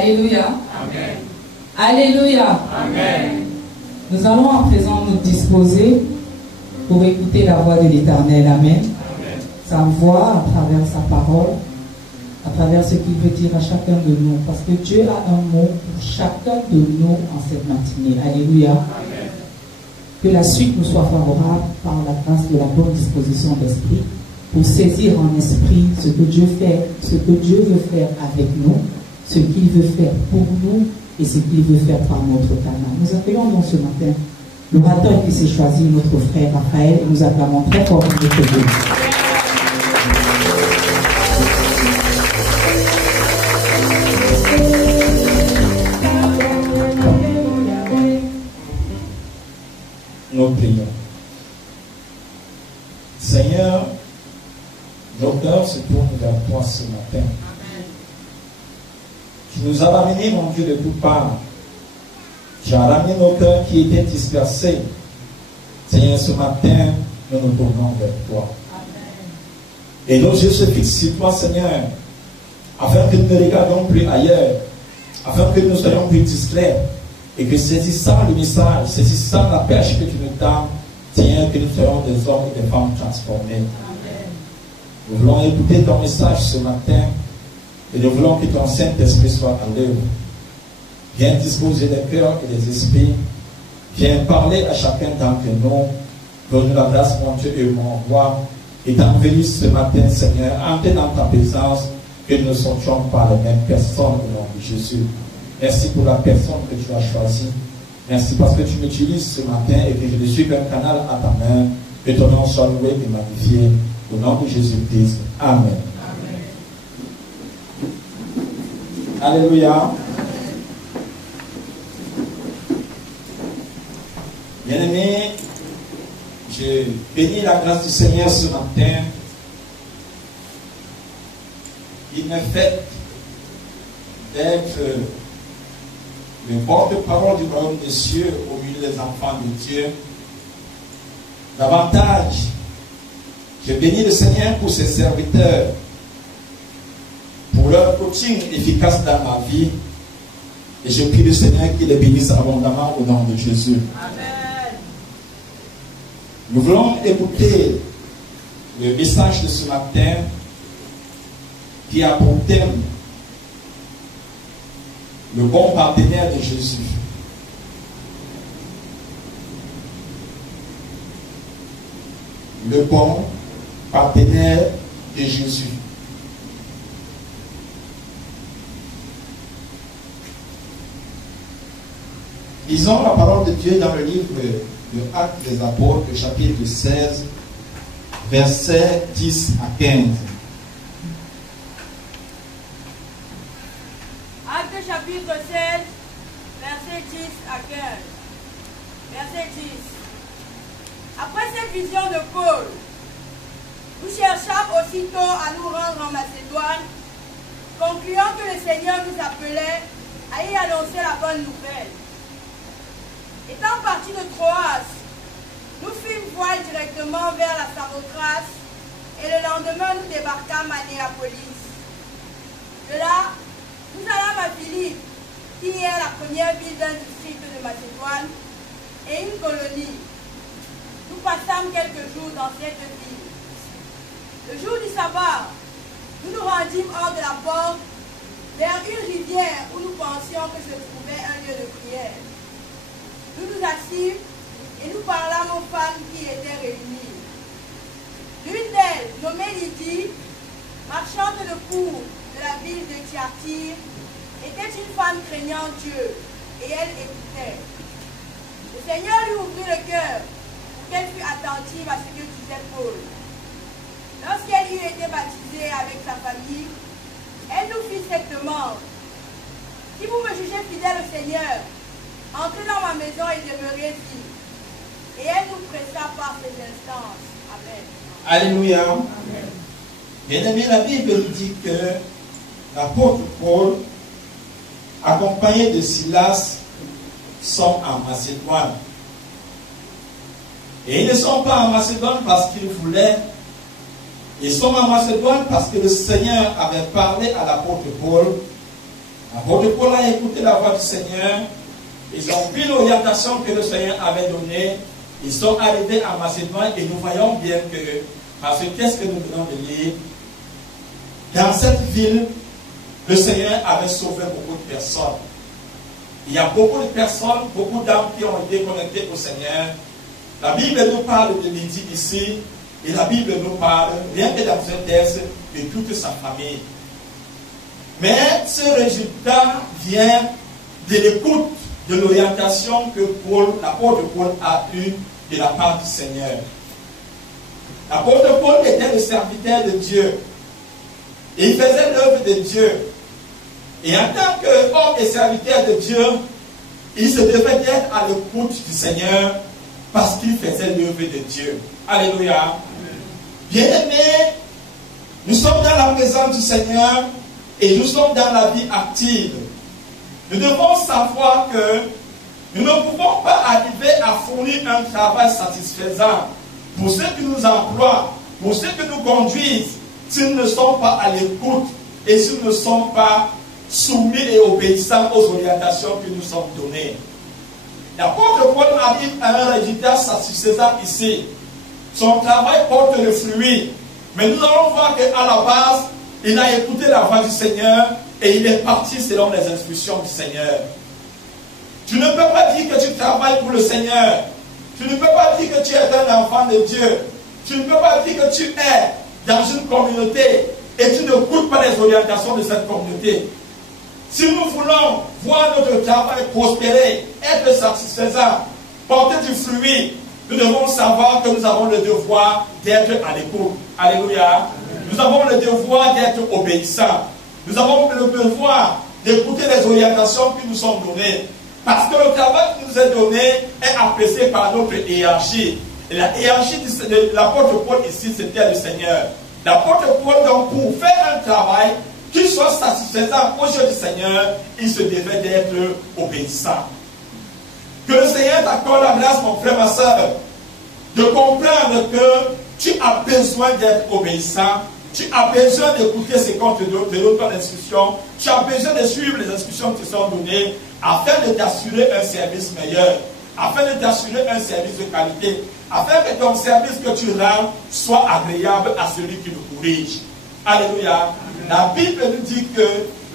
Alléluia. Amen. Alléluia. Amen. Nous allons à présent nous disposer pour écouter la voix de l'Éternel. Amen. Amen. Sa voix à travers sa parole, à travers ce qu'il veut dire à chacun de nous. Parce que Dieu a un mot pour chacun de nous en cette matinée. Alléluia. Amen. Que la suite nous soit favorable par la grâce de la bonne disposition d'esprit pour saisir en esprit ce que Dieu fait, ce que Dieu veut faire avec nous, ce qu'il veut faire pour nous et ce qu'il veut faire par notre canal. Nous appelons donc ce matin l'orateur qui s'est choisi, notre frère Raphaël, et nous acclamons très fort notre Dieu. Nous prions. Seigneur, nos cœurs se tournent vers toi ce matin. Tu nous as ramenés, mon Dieu, de toutes parts. Tu as ramené nos cœurs qui étaient dispersés. Seigneur, ce matin, nous nous tournons vers toi. Et nos yeux se fixent sur toi, Seigneur, afin que nous ne regardions plus ailleurs, afin que nous soyons plus discrets, et que saisissant le message, saisissant la perche que tu nous donnes, Seigneur, que nous soyons des hommes et des femmes transformés. Amen. Nous voulons écouter ton message ce matin, et nous voulons que ton Saint-Esprit soit à l'œuvre. Viens disposer des cœurs et des esprits. Viens parler à chacun d'entre nous. Donne-nous la grâce, mon Dieu, et mon roi. Et t'envers ce matin, Seigneur, entrer dans ta présence, que nous ne sortions pas les mêmes personnes au nom de Jésus. Merci pour la personne que tu as choisie. Merci parce que tu m'utilises ce matin et que je ne suis qu'un canal à ta main. Que ton nom soit loué et magnifié. Au nom de Jésus-Christ. Amen. Alléluia. Bien-aimés, je bénis la grâce du Seigneur ce matin. Il me fait d'être le porte-parole du royaume des cieux au milieu des enfants de Dieu. Davantage, je bénis le Seigneur pour ses serviteurs, pour leur coaching efficace dans ma vie. Et je prie le Seigneur qu'il les bénisse abondamment au nom de Jésus. Amen. Nous voulons écouter le message de ce matin qui a pour thème le bon partenaire de Jésus. Le bon partenaire de Jésus. Lisons la parole de Dieu dans le livre de Actes des Apôtres, chapitre 16, versets 10 à 15. Actes chapitre 16, verset 10 à 15. Verset 10. Après cette vision de Paul, nous cherchâmes aussitôt à nous rendre en Macédoine, concluant que le Seigneur nous appelait à y annoncer la bonne nouvelle. Étant partis de Troas, nous fîmes voile directement vers la Samothrace et le lendemain nous débarquâmes à Néapolis. De là, nous allâmes à Philippe, qui est la première ville d'un district de Macédoine et une colonie. Nous passâmes quelques jours dans cette ville. Le jour du sabbat, nous nous rendîmes hors de la porte vers une rivière où nous pensions que se trouvait un lieu de prière. Nous nous assîmes et nous parlâmes aux femmes qui étaient réunies. L'une d'elles, nommée Lydie, marchande de cour de la ville de Thyatire, était une femme craignant Dieu, et elle écoutait. Le Seigneur lui ouvrit le cœur pour qu'elle fût attentive à ce que disait Paul. Lorsqu'elle eut été baptisée avec sa famille, elle nous fit cette demande. Si vous me jugez fidèle au Seigneur, entrez dans ma maison et demeurez-y. Et elle nous pressa par ses instances. Amen. Alléluia. Bien-aimé, la Bible dit que l'apôtre Paul, accompagné de Silas, sont en Macédoine. Et ils ne sont pas en Macédoine parce qu'ils voulaient. Ils sont en Macédoine parce que le Seigneur avait parlé à l'apôtre Paul L'apôtre Paul a écouté la voix du Seigneur. Ils ont pris l'orientation que le Seigneur avait donnée. Ils sont arrivés à Macédoine et nous voyons bien que, parce que qu'est-ce que nous venons de lire, dans cette ville, le Seigneur avait sauvé beaucoup de personnes. Il y a beaucoup de personnes, beaucoup d'âmes qui ont été connectées au Seigneur. La Bible nous parle de Lydie ici, et la Bible nous parle, rien que dans un texte, de toute sa famille. Mais ce résultat vient de l'écoute, de l'orientation que l'apôtre Paul a eue de la part du Seigneur. L'apôtre Paul était le serviteur de Dieu. Et il faisait l'œuvre de Dieu. Et en tant qu'homme et serviteur de Dieu, il se devait d'être à l'écoute du Seigneur parce qu'il faisait l'œuvre de Dieu. Alléluia. Bien-aimés, nous sommes dans la présence du Seigneur et nous sommes dans la vie active. Nous devons savoir que nous ne pouvons pas arriver à fournir un travail satisfaisant pour ceux qui nous emploient, pour ceux qui nous conduisent, s'ils ne sont pas à l'écoute et s'ils ne sont pas soumis et obéissants aux orientations qui nous sont données. L'apôtre Paul arrive à un résultat satisfaisant ici. Son travail porte le fruit. Mais nous allons voir qu'à la base, il a écouté la voix du Seigneur et il est parti selon les instructions du Seigneur. Tu ne peux pas dire que tu travailles pour le Seigneur. Tu ne peux pas dire que tu es un enfant de Dieu. Tu ne peux pas dire que tu es dans une communauté et tu ne n'écoutes pas les orientations de cette communauté. Si nous voulons voir notre travail prospérer, être satisfaisant, porter du fruit, nous devons savoir que nous avons le devoir d'être à l'écoute. Alléluia. Nous avons le devoir d'être obéissants. Nous avons le devoir d'écouter les orientations qui nous sont données. Parce que le travail qui nous est donné est apprécié par notre hiérarchie. Et la hiérarchie de l'apôtre Paul ici, c'était le Seigneur. L'apôtre Paul, donc, pour faire un travail qui soit satisfaisant aux yeux du Seigneur, il se devait d'être obéissant. Que le Seigneur t'accorde la grâce, mon frère, ma soeur, de comprendre que tu as besoin d'être obéissant, tu as besoin d'écouter ce qu'on te donne, de l'autre instruction, tu as besoin de suivre les instructions qui te sont données afin de t'assurer un service meilleur, afin de t'assurer un service de qualité, afin que ton service que tu rends soit agréable à celui qui le corrige. Alléluia. La Bible nous dit que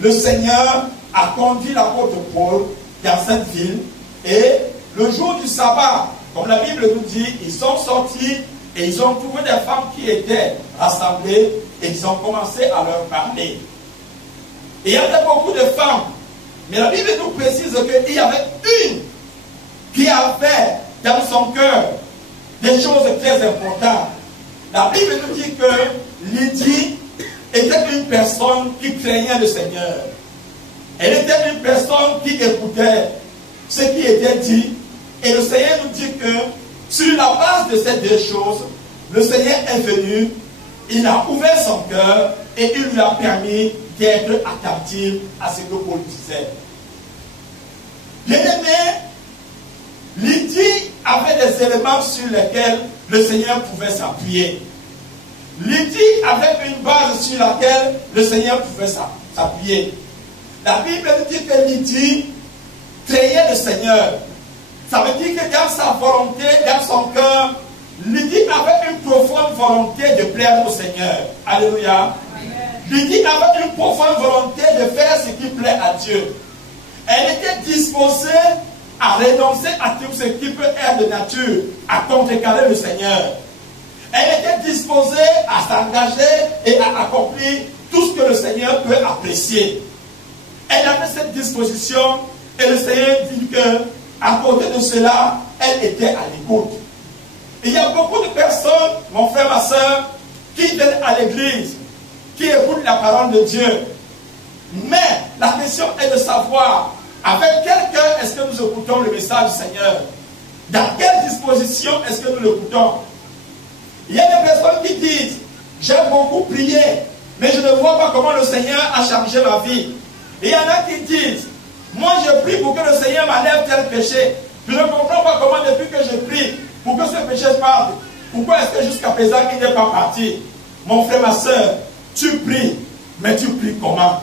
le Seigneur a conduit l'apôtre Paul dans cette ville et le jour du sabbat, comme la Bible nous dit, ils sont sortis et ils ont trouvé des femmes qui étaient rassemblées et ils ont commencé à leur parler. Et il y avait beaucoup de femmes, mais la Bible nous précise qu'il y avait une qui avait dans son cœur des choses très importantes. La Bible nous dit que Lydie était une personne qui craignait le Seigneur. Elle était une personne qui écoutait ce qui était dit. Et le Seigneur nous dit que sur la base de ces deux choses, le Seigneur est venu, il a ouvert son cœur et il lui a permis d'être attentif à ce que Paul disait. Bien-aimé, Lydie avait des éléments sur lesquels le Seigneur pouvait s'appuyer. Lydie avait une base sur laquelle le Seigneur pouvait s'appuyer. La Bible dit que Lydie craignait le Seigneur. Ça veut dire que dans sa volonté, dans son cœur, Lydie avait une profonde volonté de plaire au Seigneur. Alléluia. Lydie avait une profonde volonté de faire ce qui plaît à Dieu. Elle était disposée à renoncer à tout ce qui peut être de nature, à contrecarrer le Seigneur. Elle était disposée à s'engager et à accomplir tout ce que le Seigneur peut apprécier. Elle avait cette disposition et le Seigneur dit que, à côté de cela, elle était à l'écoute. Il y a beaucoup de personnes, mon frère, ma soeur, qui viennent à l'église, qui écoutent la parole de Dieu. Mais la question est de savoir avec quel cœur est-ce que nous écoutons le message du Seigneur? Dans quelle disposition est-ce que nous l'écoutons? Il y a des personnes qui disent, j'aime beaucoup prier, mais je ne vois pas comment le Seigneur a changé ma vie. Et il y en a qui disent, moi je prie pour que le Seigneur m'enlève tel péché. Je ne comprends pas comment depuis que je prie, pour que ce péché parte, pourquoi est-ce que jusqu'à présent il n'est pas parti? Mon frère, ma soeur, tu pries, mais tu pries comment?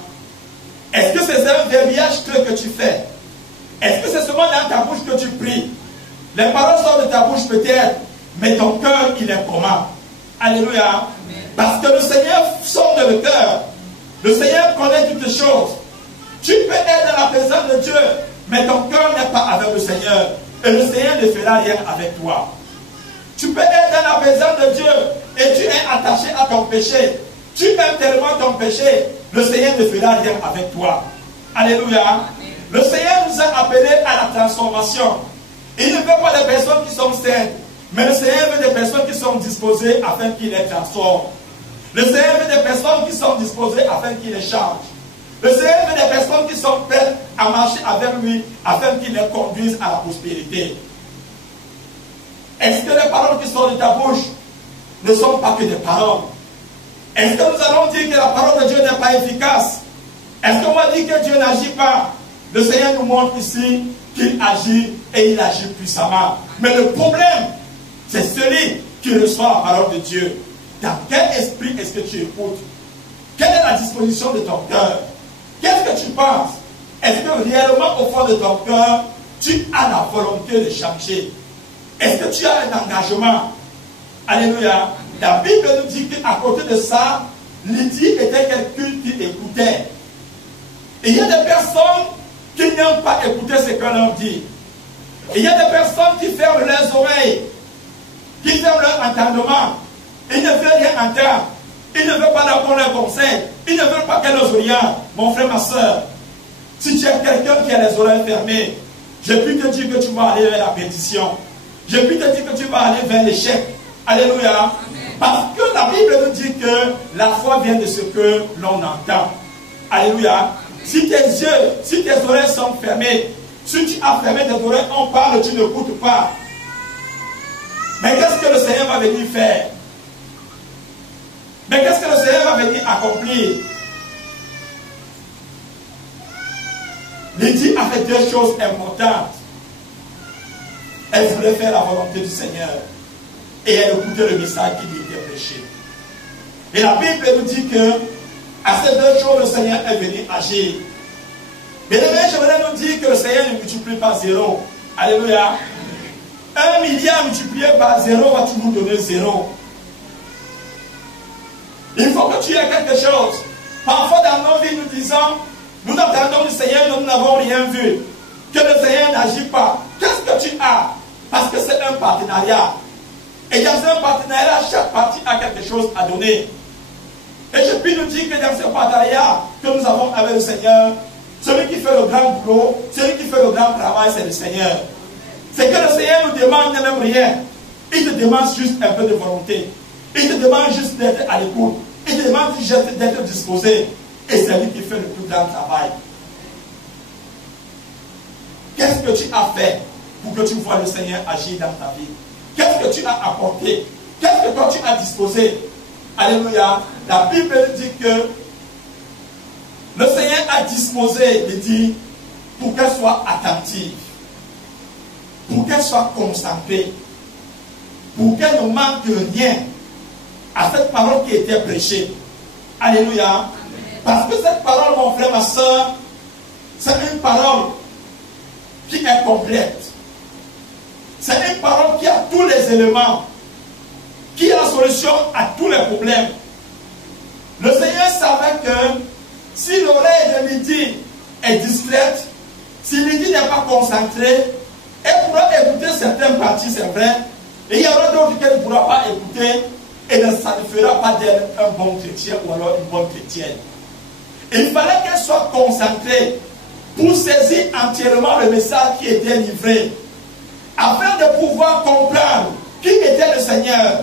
Est-ce que c'est un verbiage que tu fais? Est-ce que c'est seulement dans ta bouche que tu pries? Les paroles sortent de ta bouche peut-être, mais ton cœur, il est comment? Alléluia. Amen. Parce que le Seigneur sonde le cœur. Le Seigneur connaît toutes les choses. Tu peux être dans la présence de Dieu, mais ton cœur n'est pas avec le Seigneur. Et le Seigneur ne fera rien avec toi. Tu peux être dans la présence de Dieu et tu es attaché à ton péché. Tu aimes tellement ton péché, le Seigneur ne fera rien avec toi. Alléluia. Amen. Le Seigneur nous a appelés à la transformation. Il ne veut pas des personnes qui sont saines, mais le Seigneur veut des personnes qui sont disposées afin qu'il les transforme. Le Seigneur veut des personnes qui sont disposées afin qu'il les change. Le Seigneur veut des personnes qui sont prêtes à marcher avec lui afin qu'il les conduise à la prospérité. Est-ce que les paroles qui sortent de ta bouche ne sont pas que des paroles? Est-ce que nous allons dire que la parole de Dieu n'est pas efficace? Est-ce qu'on va dire que Dieu n'agit pas? Le Seigneur nous montre ici qu'il agit et il agit puissamment. Mais le problème, c'est celui qui reçoit la parole de Dieu. Dans quel esprit est-ce que tu écoutes? Quelle est la disposition de ton cœur? Qu'est-ce que tu penses? Est-ce que réellement au fond de ton cœur, tu as la volonté de changer? Est-ce que tu as un engagement? Alléluia. La Bible nous dit qu'à côté de ça, Lydie était quelqu'un qui écoutait. Et il y a des personnes qui n'aiment pas écouter ce qu'on leur dit. Et il y a des personnes qui ferment leurs oreilles, qui ferment leur entendement. Ils ne veulent rien entendre. Ils ne veulent pas leur donner un conseil. Ils ne veulent pas qu'elle nous oriente. Mon frère, ma soeur, si tu es quelqu'un qui a les oreilles fermées, je puis te dire que tu vas aller vers la pétition. Je puis te dire que tu vas aller vers l'échec. Alléluia. Amen. Parce que la Bible nous dit que la foi vient de ce que l'on entend. Alléluia. Amen. Si tes yeux, si tes oreilles sont fermées, si tu as fermé tes oreilles, on parle, tu n'écoutes pas. Mais qu'est-ce que le Seigneur va venir faire? Mais qu'est-ce que le Seigneur va venir accomplir? Lydie a fait deux choses importantes. Elle voulait faire la volonté du Seigneur et elle écoutait le message qui lui était prêché. Et la Bible nous dit que à ces deux choses, le Seigneur est venu agir. Mais je voudrais nous dire que le Seigneur ne multiplie pas zéro. Alléluia. 1 milliard multiplié par zéro va toujours donner zéro. Il faut que tu aies quelque chose. Parfois dans nos vies, nous disons, nous attendons du Seigneur, nous n'avons rien vu. Que le Seigneur n'agit pas. Qu'est-ce que tu as? Parce que c'est un partenariat. Et dans un partenariat, chaque partie a quelque chose à donner. Et je puis nous dire que dans ce partenariat que nous avons avec le Seigneur, celui qui fait le grand boulot, celui qui fait le grand travail, c'est le Seigneur. C'est que le Seigneur nous demande même rien. Il te demande juste un peu de volonté. Il te demande juste d'être à l'écoute. Il te demande juste d'être disposé. Et c'est lui qui fait le plus grand travail. Qu'est-ce que tu as fait pour que tu vois le Seigneur agir dans ta vie? Qu'est-ce que tu as apporté? Qu'est-ce que toi tu as disposé? Alléluia. La Bible dit que le Seigneur a disposé Lydie pour qu'elle soit attentive, pour qu'elle soit concentrée, pour qu'elle ne manque rien à cette parole qui était prêchée. Alléluia. Amen. Parce que cette parole, mon frère, ma soeur, c'est une parole qui est complète. C'est une parole qui a tous les éléments, qui a la solution à tous les problèmes. Le Seigneur savait que si l'oreille de Lydie est distraite, si Lydie n'est pas concentrée, elle pourra écouter certaines parties, c'est vrai, et il y aura d'autres qu'elle ne pourra pas écouter, et ça ne fera pas d'elle un bon chrétien ou alors une bonne chrétienne. Il fallait qu'elle soit concentrée pour saisir entièrement le message qui était livré, afin de pouvoir comprendre qui était le Seigneur,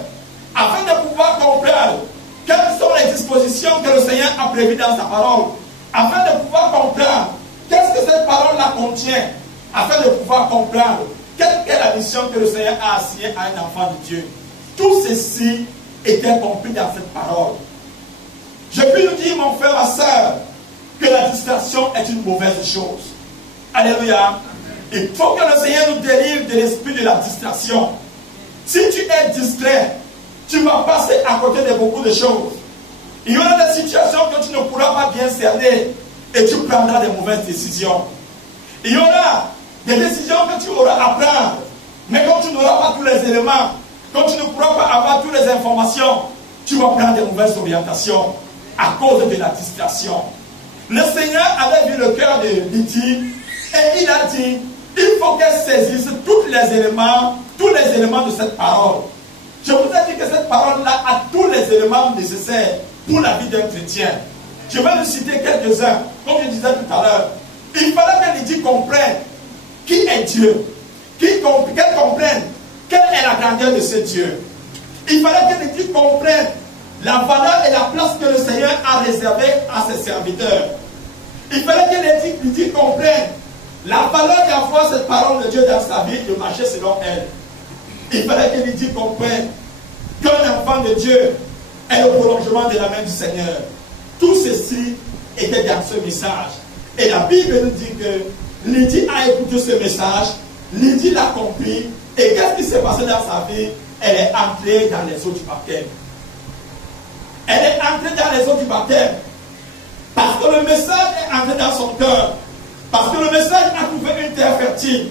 afin de pouvoir comprendre quelles sont les dispositions que le Seigneur a prévues dans sa parole, afin de pouvoir comprendre qu'est-ce que cette parole-là contient, afin de pouvoir comprendre quelle est la mission que le Seigneur a assignée à un enfant de Dieu. Tout ceci était compris dans cette parole. Je peux nous dire, mon frère, ma soeur, que la distraction est une mauvaise chose. Alléluia. Il faut que le Seigneur nous délivre de l'esprit de la distraction. Si tu es distrait, tu vas passer à côté de beaucoup de choses. Il y aura des situations que tu ne pourras pas bien cerner. et tu prendras des mauvaises décisions. Il y aura des décisions que tu auras à prendre, mais quand tu n'auras pas tous les éléments, quand tu ne pourras pas avoir toutes les informations, tu vas prendre des mauvaises orientations à cause de la distraction. Le Seigneur avait vu le cœur de Lydie et il a dit, il faut qu'elle saisisse tous les éléments de cette parole. Je vous ai dit que cette parole-là a tous les éléments nécessaires pour la vie d'un chrétien. Je vais vous citer quelques-uns. Comme je disais tout à l'heure, il fallait que Lydie comprenne qui est Dieu, qu'elle comprenne quelle est la grandeur de ce Dieu. Il fallait que Lydie comprenne la valeur et la place que le Seigneur a réservée à ses serviteurs. Il fallait que Lydie comprenne la valeur d'avoir cette parole de Dieu dans sa vie, de marcher selon elle. Il fallait que Lydie comprenne qu'un enfant de Dieu est le prolongement de la main du Seigneur. Tout ceci était dans ce message. Et la Bible nous dit que Lydie a écouté ce message, Lydie l'a compris, et qu'est-ce qui s'est passé dans sa vie? Elle est entrée dans les eaux du baptême. Elle est entrée dans les eaux du baptême. Parce que le message est entré dans son cœur. Parce que le message a trouvé une terre fertile.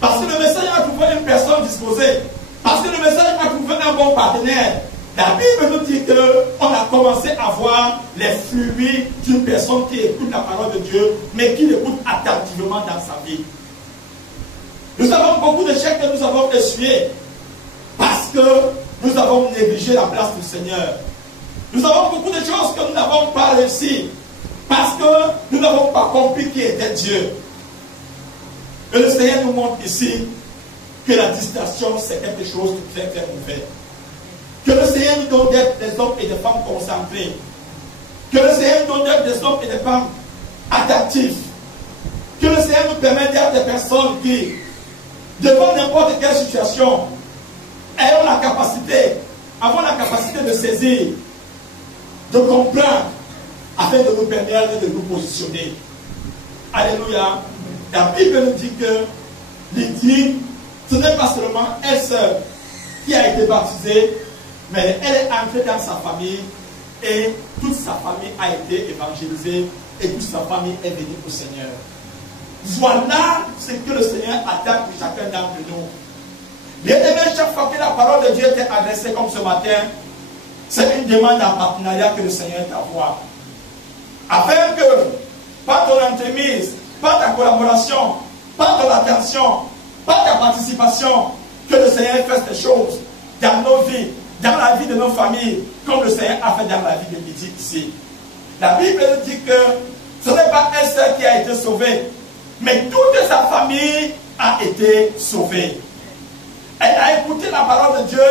Parce que le message a trouvé une personne disposée. Parce que le message a trouvé un bon partenaire. La Bible nous dit qu'on a commencé à voir les fruits d'une personne qui écoute la parole de Dieu, mais qui l'écoute attentivement dans sa vie. Nous avons beaucoup d'échecs que nous avons essuyés parce que nous avons négligé la place du Seigneur. Nous avons beaucoup de choses que nous n'avons pas réussi parce que nous n'avons pas compris qui était Dieu. Et le Seigneur nous montre ici que la distraction, c'est quelque chose de très très mauvais. Que le Seigneur nous donne des hommes et des femmes concentrés. Que le Seigneur nous donne des hommes et des femmes attentifs. Que le Seigneur nous permette d'être des personnes qui, devant n'importe quelle situation, avons la capacité de saisir, de comprendre, afin de nous permettre de nous positionner. Alléluia. La Bible nous dit que Lydie, ce n'est pas seulement elle seule qui a été baptisée, mais elle est entrée dans sa famille et toute sa famille a été évangélisée et toute sa famille est venue au Seigneur. Voilà ce que le Seigneur attend pour chacun d'entre nous. Bien-aimé, chaque fois que la parole de Dieu était adressée comme ce matin, c'est une demande en partenariat que le Seigneur t'envoie. Afin que, par ton entremise, par ta collaboration, par ton attention, par ta participation, que le Seigneur fasse des choses dans nos vies, dans la vie de nos familles, comme le Seigneur a fait dans la vie de Lydie ici. La Bible nous dit que ce n'est pas elle seule qui a été sauvée, mais toute sa famille a été sauvée. Elle a écouté la parole de Dieu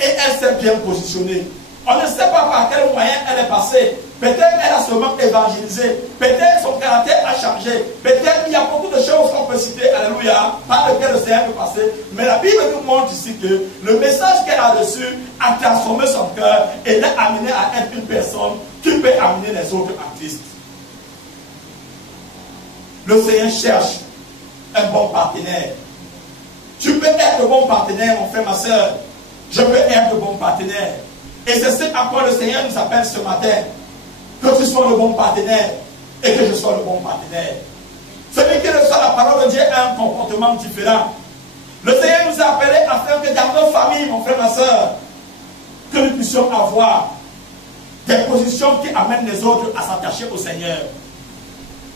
et elle s'est bien positionnée. On ne sait pas par quel moyen elle est passée. Peut-être elle a seulement évangélisé. Peut-être son caractère a changé. Peut-être il y a beaucoup de choses qu'on peut citer, alléluia, par lesquelles le Seigneur peut passer. Mais la Bible nous montre ici que le message qu'elle a reçu a transformé son cœur et l'a amené à être une personne qui peut amener les autres à Christ. Le Seigneur cherche un bon partenaire. Tu peux être le bon partenaire, mon frère, ma soeur. Je peux être le bon partenaire. Et c'est ce à quoi le Seigneur nous appelle ce matin. Que tu sois le bon partenaire et que je sois le bon partenaire. Celui qui reçoit la parole de Dieu a un comportement différent. Le Seigneur nous a appelés afin que dans nos familles, mon frère, ma soeur, que nous puissions avoir des positions qui amènent les autres à s'attacher au Seigneur.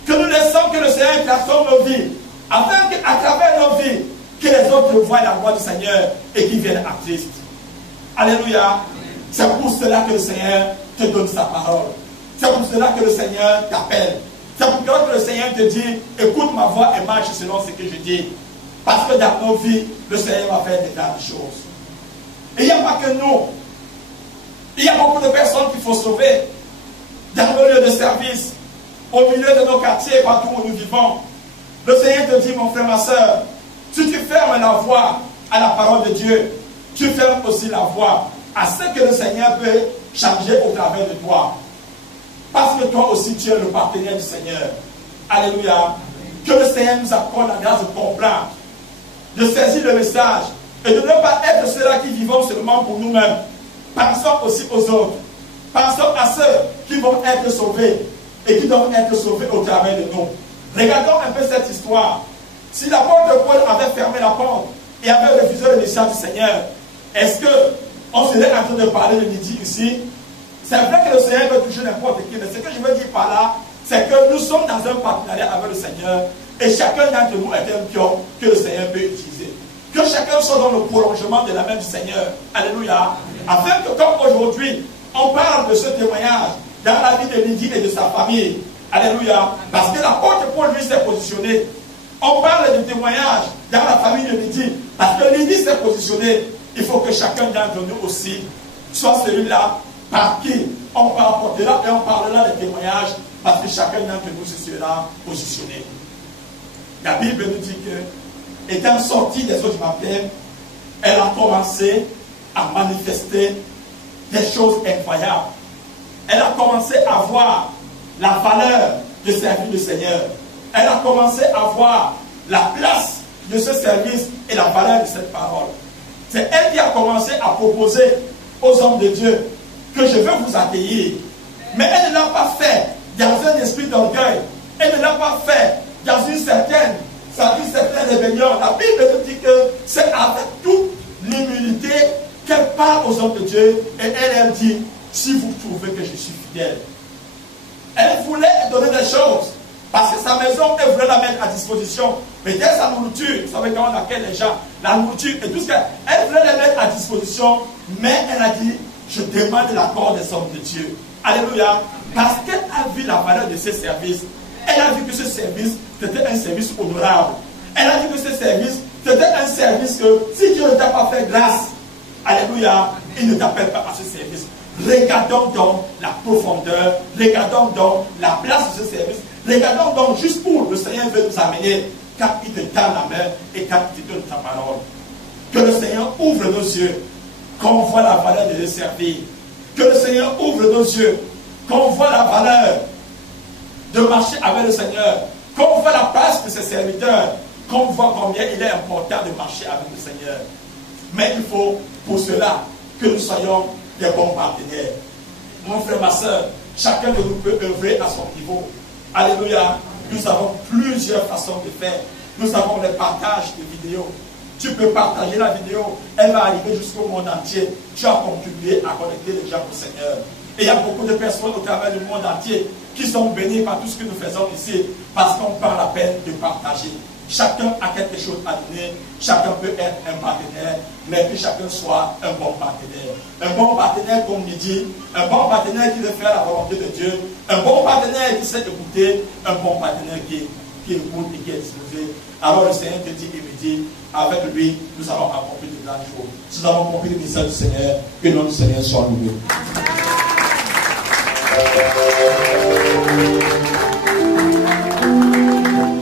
Que nous laissons que le Seigneur transforme nos vies, afin qu'à travers nos vies, que les autres voient la voix du Seigneur et qu'ils viennent à Christ. Alléluia. C'est pour cela que le Seigneur te donne sa parole. C'est pour cela que le Seigneur t'appelle. C'est pour cela que le Seigneur te dit, écoute ma voix et marche selon ce que je dis. Parce que dans nos vies, le Seigneur va faire des grandes choses. Et il n'y a pas que nous. Il y a beaucoup de personnes qu'il faut sauver. Dans nos lieux de service, au milieu de nos quartiers, partout où nous vivons. Le Seigneur te dit, mon frère, ma soeur, si tu fermes la voie à la parole de Dieu, tu fermes aussi la voie à ce que le Seigneur peut changer au travers de toi. Parce que toi aussi tu es le partenaire du Seigneur. Alléluia. Que le Seigneur nous accorde la grâce de comprendre, de saisir le message et de ne pas être ceux-là qui vivons seulement pour nous-mêmes. Pensons aussi aux autres. Pensons à ceux qui vont être sauvés et qui doivent être sauvés au travers de nous. Regardons un peu cette histoire. Si l'apôtre Paul avait fermé la porte et avait refusé le message du Seigneur, est-ce qu'on serait en train de parler de Lydie ici? C'est vrai que le Seigneur peut toucher n'importe qui, mais ce que je veux dire par là, c'est que nous sommes dans un partenariat avec le Seigneur et chacun d'entre nous est un pion que le Seigneur peut utiliser. Que chacun soit dans le prolongement de la main du Seigneur. Alléluia. Afin que comme aujourd'hui, on parle de ce témoignage dans la vie de Lydie et de sa famille. Alléluia. Parce que l'apôtre Paul lui s'est positionné. On parle du témoignage dans la famille de Lydie. Parce que Lydie s'est positionnée. Il faut que chacun d'entre nous aussi soit celui-là par qui on apportera et on parlera des témoignages. Parce que chacun d'entre nous se sera positionné. La Bible nous dit que, étant sortie des eaux du baptême, elle a commencé à manifester des choses incroyables. Elle a commencé à voir la valeur de servir le Seigneur. Elle a commencé à voir la place de ce service et la valeur de cette parole. C'est elle qui a commencé à proposer aux hommes de Dieu que je veux vous accueillir. Mais elle ne l'a pas fait dans un esprit d'orgueil. Elle ne l'a pas fait dans une certaine rébellion. La Bible nous dit que c'est avec toute l'humilité qu'elle parle aux hommes de Dieu et elle dit, si vous trouvez que je suis fidèle. Elle voulait donner des choses parce que sa maison, elle voulait la mettre à disposition. Mais dès sa nourriture, vous savez comment on appelle les gens, la nourriture et tout ce qu'elle voulait les mettre à disposition, mais elle a dit, je demande l'accord des hommes de Dieu. Alléluia. Parce qu'elle a vu la valeur de ce service. Elle a vu que ce service, c'était un service honorable. Elle a dit que ce service, c'était un service que, si Dieu ne t'a pas fait grâce, alléluia, il ne t'appelle pas à ce service. Regardons donc la profondeur, regardons donc la place de ce service, regardons donc juste où le Seigneur veut nous amener quand il te tend la main et quand il te donne ta parole. Que le Seigneur ouvre nos yeux, qu'on voit la valeur de le servir. Que le Seigneur ouvre nos yeux, qu'on voit la valeur de marcher avec le Seigneur, qu'on voit la place de ses serviteurs, qu'on voit combien il est important de marcher avec le Seigneur. Mais il faut pour cela que nous soyons des bons partenaires. Mon frère, ma soeur, chacun de nous peut œuvrer à son niveau. Alléluia. Nous avons plusieurs façons de faire. Nous avons les partages de vidéos. Tu peux partager la vidéo, elle va arriver jusqu'au monde entier. Tu as contribué à connecter les gens au Seigneur. Et il y a beaucoup de personnes au travers du monde entier qui sont bénies par tout ce que nous faisons ici parce qu'on prend la peine de partager. Chacun a quelque chose à donner, chacun peut être un partenaire, mais que chacun soit un bon partenaire. Un bon partenaire, comme il dit, un bon partenaire qui veut faire la volonté de Dieu, un bon partenaire qui sait écouter, un bon partenaire qui écoute et qui est disposé. Alors le Seigneur te dit et me dit, avec lui, nous avons accompli de grandes choses. Nous avons compris le message du Seigneur, que le nom du Seigneur soit loué.